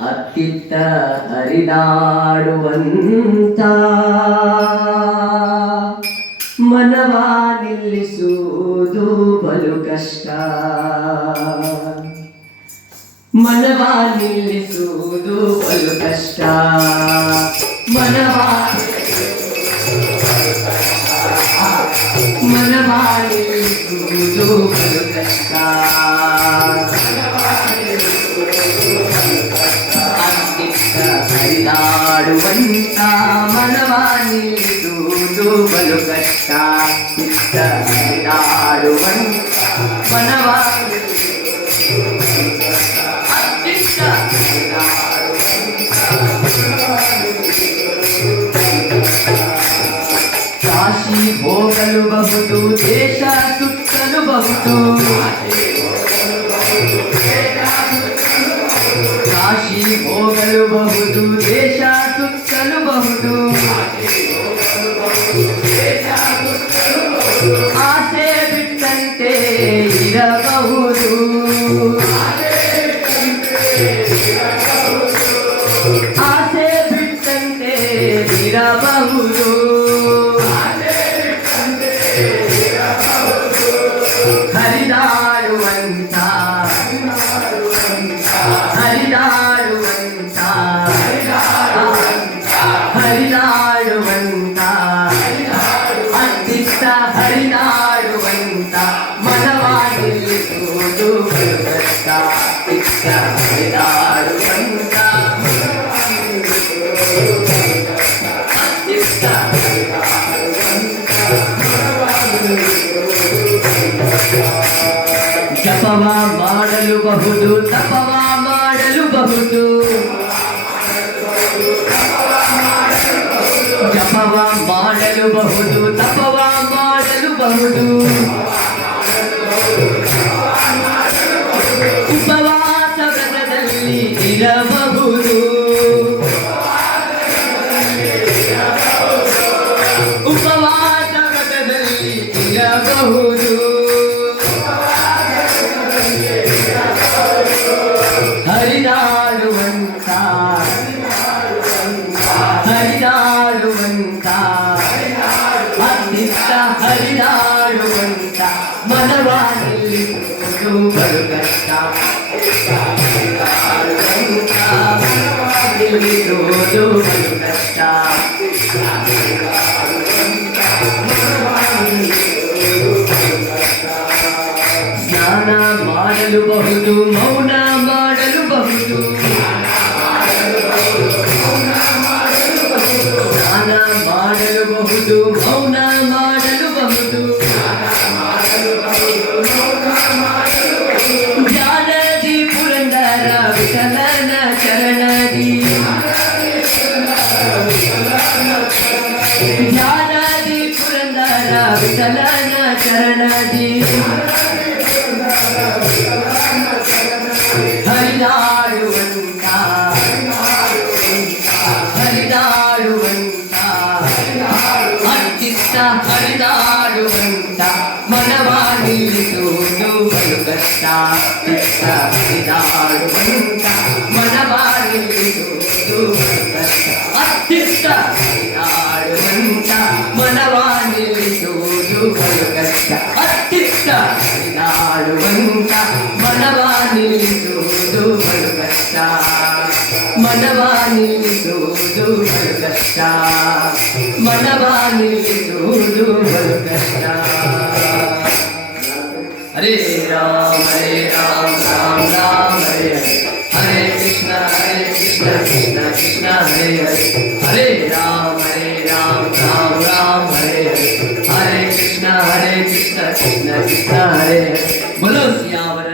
ಅತ್ತಿತ್ತ ಹರಿದಾಡುವಂತ ಮನವ ನಿಲ್ಲಿಸುವುದು ಬಲು ಕಷ್ಟ. ಮನವ ನಿಲ್ಲಿಸುವುದು ಬಲು ಕಷ್ಟ. ಮನವ ನಿಲ್ಲಿಸುವುದು ಬಲು ಕಷ್ಟ. ಹರಿದಾಡುವಂತ ಮನವ ನಿಲ್ಲಿಸುವುದು ಬಲು ಕಷ್ಟ. ಚಿತ್ತ ಹರಿದಾಡುವಂತ ಮನವ ಕಾಶಿ ಹೋಗಲು ಬಹುದು, ದೇಶ ಸುತ್ತಲು ಬಹುದು. ಕಾಶಿ ಹೋಗಲು ಬಹುದು, ದೇಶ ಸುತ್ತಲು ಬಹುದು. ಆಸೆ ಬಿಟ್ಟಂತೆ ಇರಬಹುದು. ಆಸೆ ಬಿಟ್ಟಂತೆ ಇರಬಹುದು. ಹರಿದಾಡುವಂತ ಹರಿದಾಡುವಂತ ಹರಿದಾಡುವಂತ ಅತ್ತಿತ್ತ ಹರಿದಾಡುವಂತ ಮನವ ನಿಲ್ಲಿಸುವುದು ಬಲು ಕಷ್ಟ. ಚಿತ್ತ ಹರಿದಾಡುವಂತ ಅತ್ತಿತ್ತ ಜಪವ ಮಾಡಲು ಬಹುದು, ತಪವ ಮಾಡಲು ಬಹುದು. ಜಪವ ಮಾಡಲು ಬಹುದು, ತಪವ ಮಾಡಲು ಬಹುದು. ಉಪವಾಸ ವ್ರತದಲ್ಲಿ ಇರಬಹುದು. ಉಪವಾಸ ವ್ರತದಲ್ಲಿ ಇರಬಹುದು. ಹರಿದಾಡುವಂತ ಹರಿದಾಡುವಂತ ಅತ್ತಿತ್ತ ಹರಿದಾಡುವಂತ ಮನವ ನಿಲ್ಲಿಸುವುದು ಬಲು ಕಷ್ಟ. ಮನವ ನಿಲ್ಲಿಸುವುದು ಬಲು ಕಷ್ಟ. ಸ್ನಾನ ಮಾಡಲು ಬಹುದು, ಮೌನ ಮಾಡಲು ಬಹುದು. ಸ್ನಾನ ಮಾಡಲು ಬಹುದು, ಮೌನ ಮಾಡಲು ಬಹುದು. ಜ್ಞಾನದಿ ಪುರಂದರ ವಿಠಲನ ಚರಣದಿ. ಜ್ಞಾನದಿ ಪುರಂದರ ವಿಠಲನ ಚರಣದಿ. ಹರಿದಾಡುವಂತ ಹರಿದಾಡುವಂತ ಅತ್ತಿತ್ತ ಹರಿದಾಡುವಂತ ಮನವ ನಿಲ್ಲಿಸುವುದು ಬಲು ಕಷ್ಟ. ಚಿತ್ತ ಹರಿದಾಡುವಂತ ಮನವ ನಿಲ್ಲಿಸುವುದು ಬಲು ಕಷ್ಟ. ಅತ್ತಿತ್ತ ಹರಿದಾಡುವಂತ ಮನವ ನಿಲ್ಲಿಸುವುದು ಬಲು ಕಷ್ಟ. ಅತ್ತಿತ್ತ ಹರಿದಾಡುವಂತ ಮನವ ನಿಲ್ಲಿಸುವುದು ಬಲು ಕಷ್ಟ. ಮನವ ನಿಲ್ಲಿಸುವುದು ಬಲು ಕಷ್ಟ. ಮನವ ನಿಲ್ಲಿಸುವುದು ಬಲು ಕಷ್ಟ. ಹರೇ ರಾಮ ರಾಮ ರಾಮ ಹರೇ ಹರೇ ಕೃಷ್ಣ ಕೃಷ್ಣ ಕೃಷ್ಣ ಹರೇ ಹರೇ. ಹರೇ ರಾಮ ರಾಮ ರಾಮ ಹರೇ ಹರೇ. ಹರೇ ಕೃಷ್ಣ ಕೃಷ್ಣ ಕೃಷ್ಣ ಹರೇ ಹರೇ. बोलो सियावर